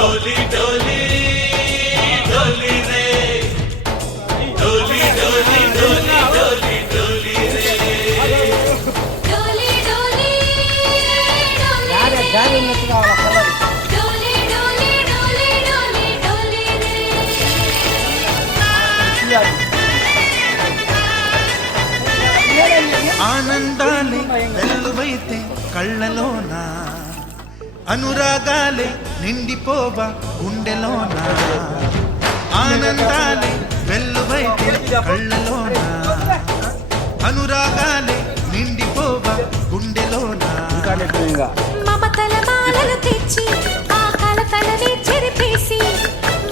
డోలి డోలి డోలి రే డోలి డోలి డోలి డోలి డోలి రే డోలి డోలి డోలి గాలి ఉన్నట్టు కావాలి డోలి డోలి డోలి డోలి డోలి ఆనందాలే వెల్లువైతే కళ్ళలోన అనురాగాలే నిండిపోవా గుండెలోన ఆనందాలే వెల్లువైతే కళ్ళలోన అనురాగాలే నిండిపోవా గుండెలోన మమతల మాలలు తెచ్చి ఆ కలతలని చెరిపేసి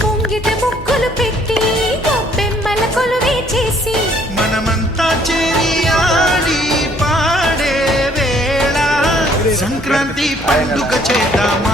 ముంగిట ముగ్గులు పెట్టి గొప్పెమ్మల కొలువే చేసి మనమంతా చేరి ఆడి పాడే వేళ సంక్రాంతి పండుగ చేద్దామా